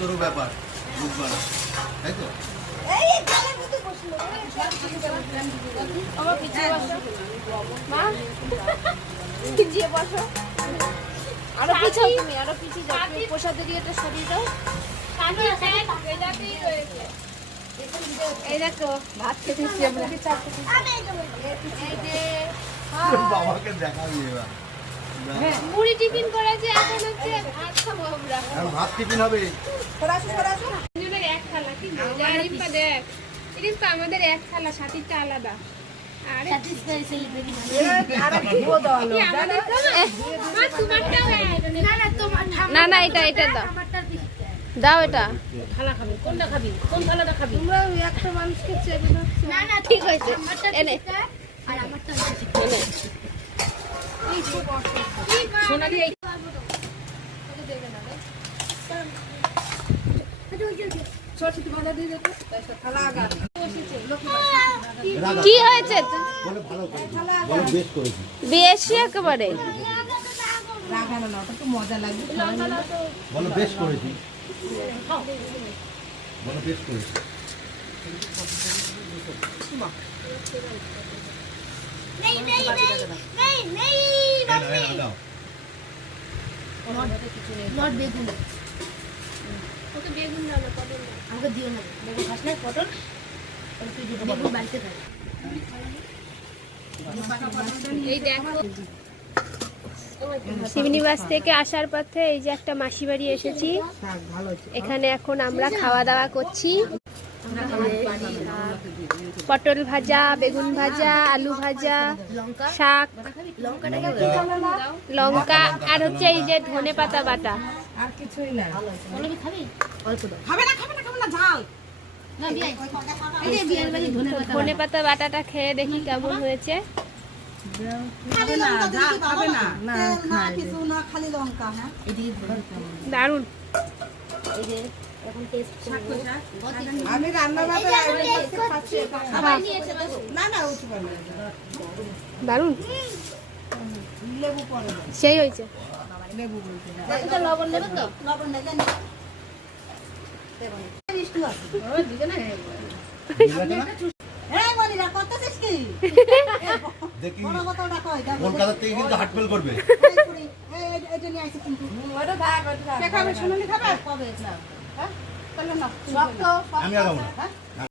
তোরও ব্যাপার বুঝবা না, তাই তো? আরো পিছাও, তুমি আরো পিছিয়ে যাও, প্রসাদের ইয়েটা সরিয়ে দাও। এই দেখো ভাত খেতে এসেছি আমরা। বাবাকে দেখাবি এবার। মুড়ি টিফিন করেছে, এখন হচ্ছে ভাত খাবো আমরা। এখন ভাত টিফিন হবে। দুজনের এক থালা, কি মজা। রিম্পা দেখ, রিম্পা আমাদের এক থালা, সাথীরটা আলাদা। আরে না না, এটা এটা দাও, দাও এটা। থালা খাবি, কোনটা খাবি, কোন থালাটা খাবি? তোমরা একটা মানুষকে চেয়ে না না, ঠিক হয়েছে। এনে আর আমারটা হচ্ছে এনে সোনালি, এই ওকে দেবে না রে। সরস্বতী মালা দিয়ে দে তো, থালা আগা কি হয়েছে? বলে ভালো করেছি, বলে বেশ করেছি। বেশি একেবারে রাগানো না, ওটা তো মজা লাগবে। বলো বেশ করেছি, বলো বেশ করেছি। দাও। নট বেগুন, ওকে বেগুন দাও না, পটল দাও। আমাকে দিও না, বেগুন খাস না, পটল বেগুন বাড়িতে খাই। এই দেখো শিবনিবাস থেকে আসার পথে এই যে একটা মাসি বাড়ি এসেছি, এখানে এখন আমরা খাওয়া দাওয়া করছি। পটল ভাজা, বেগুন ভাজা, আলু ভাজা, শাক, লঙ্কা আর হচ্ছে এই যে ধনে পাতা বাটা। আর কিছুই না। ধনে পাতা বাটাটা খেয়ে দেখি কেমন হয়েছে। দারুন। আমি রান্না দারুন, সেই হয়েছে। লবণ নেবে তো? লবণ নেবেন। দেখি কলকাতা থেকে কিন্তু হাটফেল করবে। আমি আগাবো না।